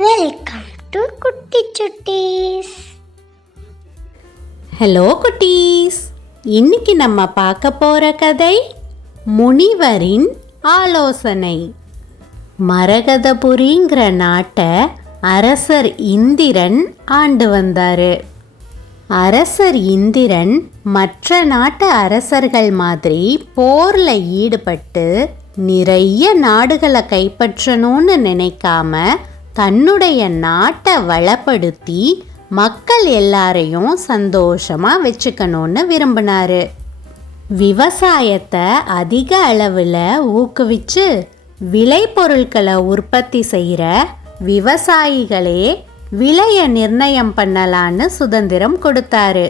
Welcome to குட்டி சுட்டீஸ். Hello குட்டீஸ், இன்னைக்கு நம்ம பார்க்க போற கதை முனிவரின் ஆலோசனை. மரகதபுரிங்கிற நாட்டை அரசர் இந்திரன் ஆண்டு வந்தாரு. அரசர் இந்திரன் மற்ற நாட்டு அரசர்கள் மாதிரி போர்ல ஈடுபட்டு நிறைய நாடுகளை கைப்பற்றணும்னு நினைக்காம தன்னுடைய நாட்டை வளப்படுத்தி மக்கள் எல்லாரையும் சந்தோஷமா வச்சுக்கணும்னு விரும்பினாரு. விவசாயத்தை அதிக அளவில் ஊக்குவிச்சு விளைபொருட்களை உற்பத்தி செய்கிற விவசாயிகளே விலையை நிர்ணயம் பண்ணலான்னு சுதந்திரம் கொடுத்தாரு.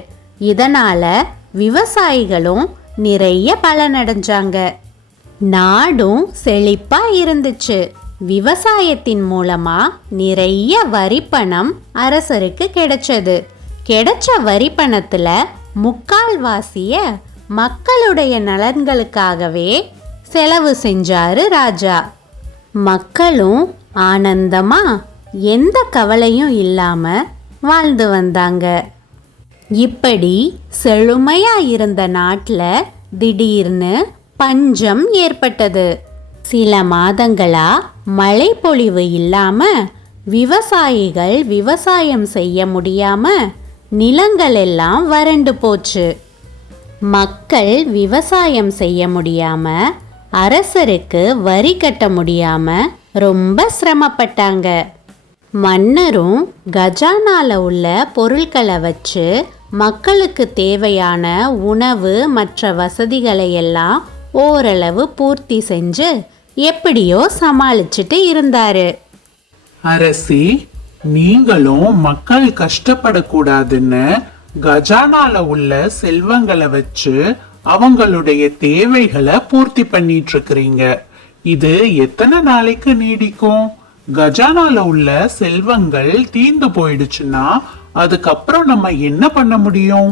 இதனால விவசாயிகளும் நிறைய பலனடைஞ்சாங்க. நாடும் செழிப்பா இருந்துச்சு. விவசாயத்தின் மூலமா நிறைய வரிப்பணம் அரசருக்கு கிடைச்சது. கிடைச்ச வரிப்பணத்துல முக்கால்வாசிய மக்களுடைய நலன்களுக்காகவே செலவு செஞ்சாரு ராஜா. மக்களும் ஆனந்தமா எந்த கவலையும் இல்லாம வாழ்ந்து வந்தாங்க. இப்படி செழுமையா இருந்த நாட்டில் திடீர்னு பஞ்சம் ஏற்பட்டது. சில மாதங்களா மழை பொழிவு இல்லாம விவசாயிகள் விவசாயம் செய்ய முடியாம நிலங்கள் எல்லாம் வறண்டு போச்சு. மக்கள் விவசாயம் செய்ய முடியாம அரசருக்கு வரி கட்ட முடியாம ரொம்ப சிரமப்பட்டாங்க. மன்னரும் கஜானால உள்ள பொருட்களை வச்சு மக்களுக்கு தேவையான உணவு மற்ற வசதிகளை எல்லாம் ஓரளவு பூர்த்தி செஞ்சு எப்படியோ சமாளிச்சுட்டு இருந்தாரு. அரசி, நீங்களும் மக்கள் கஷ்டப்படக்கூடாதுன்னு கஜானால உள்ள செல்வங்களை வச்சு அவங்களுடைய தேவைகளை பூர்த்தி பண்ணிட்டு இருக்கிறீங்க. இது எத்தனை நாளைக்கு நீடிக்கும்? கஜானால உள்ள செல்வங்கள் தீந்து போயிடுச்சுன்னா அதுக்கப்புறம் நம்ம என்ன பண்ண முடியும்?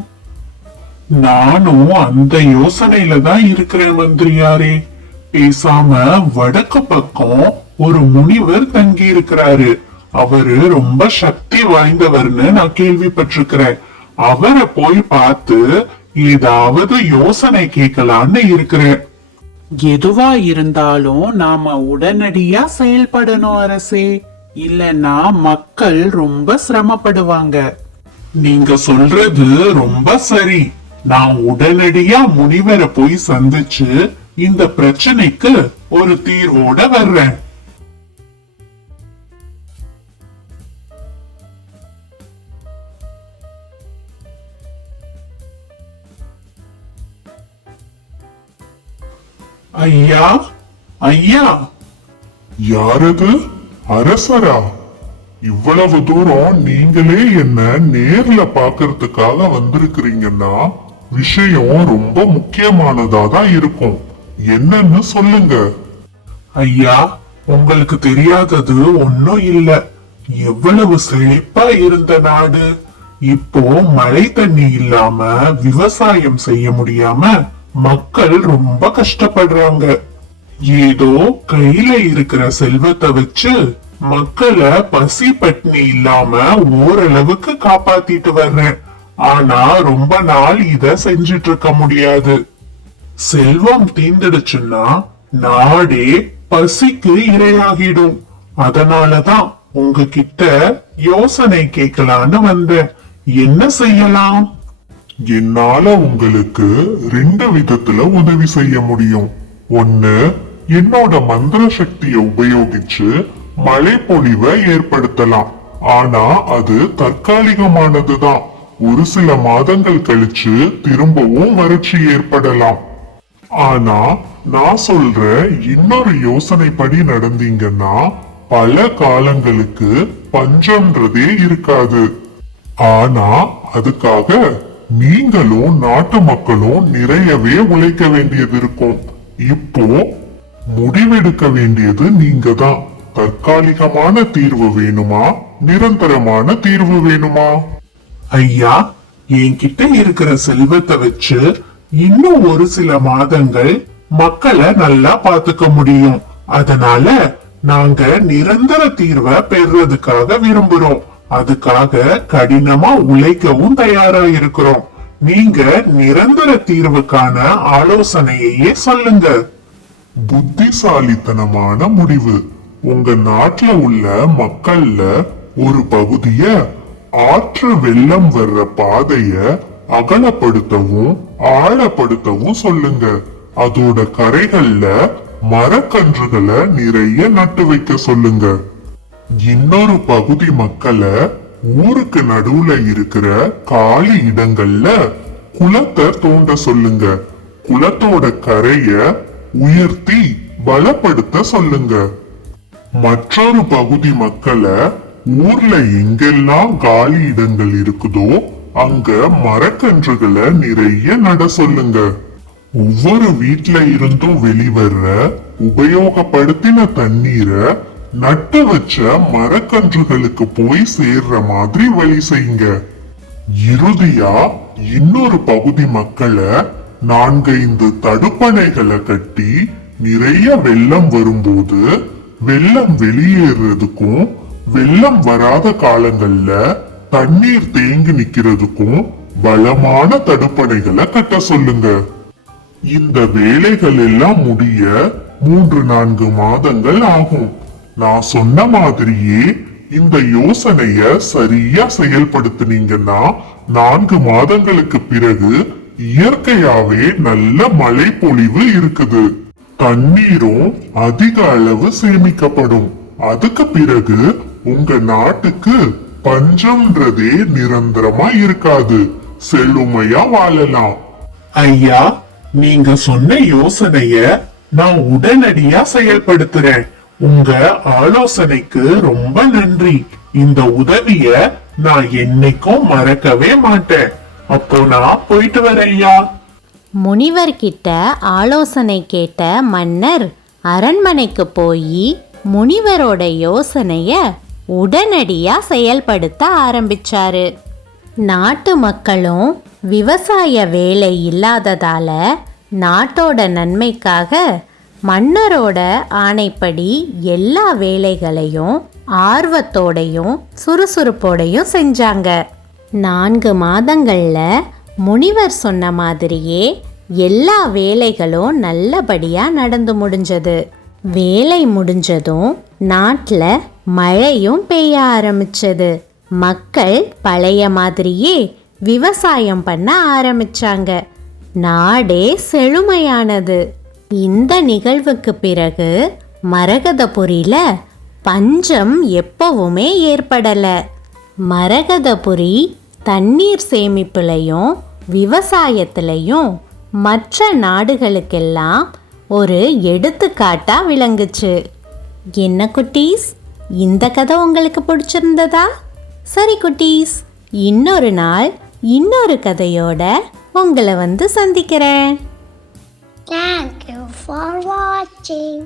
நானும் அந்த யோசனையில தான் இருக்கிறேன் மந்திரியாரே. பேசாம வடக்கு பக்கம் ஒரு முனிவர் தங்கி இருக்கிறாரு. அவரு ரொம்ப சக்தி வாய்ந்தவர்னு நான் கேள்விப்பட்டிருக்கிறேன். அவரை போய் பார்த்து ஏதாவது யோசனை கேட்கலான்னு இருக்கிறேன். எதுவா இருந்தாலும் நாம உடனடியா செயல்படணும் அரசே, இல்லைன்னா மக்கள் ரொம்ப சிரமப்படுவாங்க. நீங்க சொல்றது ரொம்ப சரி. நான் உடனடியா முனிவரை போய் சந்திச்சு இந்த பிரச்சனைக்கு ஒரு தீர்வோட வர்றேன். ஐயா, ஐயா. யாரது? அரசரா? இவ்வளவு தூரம் நீங்களே என்ன நேர்ல பாக்குறதுக்காக வந்திருக்கிறீங்கன்னா விஷயம் ரொம்ப முக்கியமானதா தான் இருக்கும். என்னன்னு சொல்லுங்க. ஐயா, உங்களுக்கு தெரியாதது ஒன்னும் இல்ல. எவ்வளவு செழிப்பா இருந்த நாடு இப்போ மழை தண்ணி இல்லாம விவசாயம் செய்ய முடியாம மக்கள் ரொம்ப கஷ்டப்படுறாங்க. ஏதோ கையில இருக்கிற செல்வத்தை வச்சு மக்களை பசி பட்னி இல்லாம ஓரளவுக்கு காப்பாத்திட்டு வர்றேன். ஆனா ரொம்ப நாள் இத செஞ்சிட்டு இருக்க முடியாது. செல்வம் தீந்துடுச்சுன்னா நாடே பசிக்கு இரையாகிடும். அதனாலதான் உங்ககிட்ட யோசனை கேட்கலான்னு வந்தேன். என்ன செய்யலாம்? என்னால உங்களுக்கு 2 விதத்துல உதவி செய்ய முடியும். ஒண்ணு, என்னோட மந்திர சக்தியை உபயோகிச்சு மழை பொழிவை ஏற்படுத்தலாம். ஆனா அது தற்காலிகமானதுதான். ஒரு சில மாதங்கள் கழிச்சு திரும்பவும் வறட்சி ஏற்படலாம். ஆனா நான் சொல்ற இன்னொரு யோசனைப்படி நடந்தீங்கன்னா பல காலங்களுக்கு பஞ்சம்ன்றதே இருக்காது. ஆனா அதுக்காக நீங்களும் நாட்டு மக்களும் நிறையவே உழைக்க வேண்டியது இருக்கும். இப்போ முடிவெடுக்க வேண்டியது நீங்க தான். தற்காலிகமான தீர்வு வேணுமா, நிரந்தரமான தீர்வு வேணுமா? ஐயா, என்கிட்ட இருக்கிற செல்வத்தை வச்சு இன்னும் ஒரு சில மாதங்கள் மக்களை நல்லா பாத்துக்க முடியும். அதனால நாங்க நிரந்தர தீர்வை பெறுறதுக்காக விரும்புறோம். அதுக்காக கடினமா உழைக்கவும் தயாரா இருக்கிறோம். நீங்க நிரந்தர தீர்வுக்கான ஆலோசனையே சொல்லுங்க. புத்திசாலித்தனமான முடிவு. உங்க நாட்டுல உள்ள மக்கள்ல ஒரு பகுதிய ஆற்று வெள்ளம் வர்ற பாதைய அகலப்படுத்தவும் ஆழப்படுத்தவும் சொல்லுங்க. அதோட கரைகள்ல மரக்கன்றுகளை நிறைய நட்டு வைக்க சொல்லுங்க. இன்னொரு பகுதி மக்களை ஊருக்கு நடுவுல இருக்கிற காலி இடங்கள்ல குளத்தை தோண்ட சொல்லுங்க. குளத்தோட கரைய உயர்த்தி பலப்படுத்த சொல்லுங்க. மற்றொரு பகுதி மக்களை ஊர்ல எங்கெல்லாம் காலி இடங்கள் இருக்குதோ அங்க மரக்கன்றுகளை நிறைய நட சொல்லுங்க. ஒவ்வொரு வீட்ல இருந்தும் வெளிவர்ற உபயோகப்படுத்தின தண்ணீரை நட்டு வச்ச மரக்கன்றுகளுக்கு போய் சேர்ற மாதிரி வழி செய்யுங்க. இறுதியா இன்னொரு பகுதி மக்களை 4-5 தடுப்பணைகளை கட்டி நிறைய வெள்ளம் வரும்போது வெள்ளம் வெளியேறதுக்கும் வெள்ளம் வராத காலங்கள்ல தண்ணீர் தேங்கி நிக்கிறதுக்கும் பலமான தடுப்பணைகளை கட்ட சொல்லுங்க. இந்த வேலைகள் எல்லாம் முடிய 3-4 மாதங்கள் ஆகும். நான் சொன்ன மாதிரியே இந்த யோசனைய சரியா செயல்படுத்தினீங்கன்னா 4 மாதங்களுக்கு பிறகு இயற்கையாவே நல்ல மழை பொழிவு இருக்குது. தண்ணீரும் அதிக அளவு சேமிக்கப்படும். அதுக்கு பிறகு உங்க நாட்டுக்கு பஞ்சம்ன்றதே நிரந்தரமா இருக்காது. செழுமையா வாழலாம். ஐயா, நீங்க சொன்ன யோசனைய நான் உடனடியா செயல்படுத்துறேன். உங்க ஆலோசனைக்கு ரொம்ப நன்றி. இந்த உதவிய நான் என்னைக்கும் மறக்கவே மாட்டேன். அப்போ நான் போயிட்டு வரேன் ஐயா. முனிவர்கிட்ட ஆலோசனை கேட்ட மன்னர் அரண்மனைக்கு போய் முனிவரோட யோசனைய உடனடியா செயல்படுத்த ஆரம்பிச்சாரு. நாட்டு மக்களும் விவசாய வேலை இல்லாததால நாட்டோட நன்மைக்காக மன்னரோட ஆணைப்படி எல்லா வேலைகளையும் ஆர்வத்தோடையும் சுறுசுறுப்போடையும் செஞ்சாங்க. 4 மாதங்கள்ல முனிவர் சொன்ன மாதிரியே எல்லா வேலைகளும் நல்லபடியா நடந்து முடிஞ்சது. வேலை முடிஞ்சதும் நாட்டில் மழையும் பெய்ய ஆரம்பிச்சது. மக்கள் பழைய மாதிரியே விவசாயம் பண்ண ஆரம்பிச்சாங்க. நாடே செழுமையானது. இந்த நிகழ்வுக்கு பிறகு மரகதபுரியில பஞ்சம் எப்பவுமே ஏற்படல. மரகதபுரி தண்ணீர் சேமிப்புலையும் விவசாயத்திலையும் மற்ற நாடுகளுக்கெல்லாம் ஒரு எடுத்துக்காட்டா விளங்குச்சு. என்ன குட்டீஸ், இந்த கதை உங்களுக்கு பிடிச்சிருந்ததா? சரி குட்டீஸ், இன்னொரு நாள் இன்னொரு கதையோட உங்களை வந்து சந்திக்கிறேன். Thank you for watching.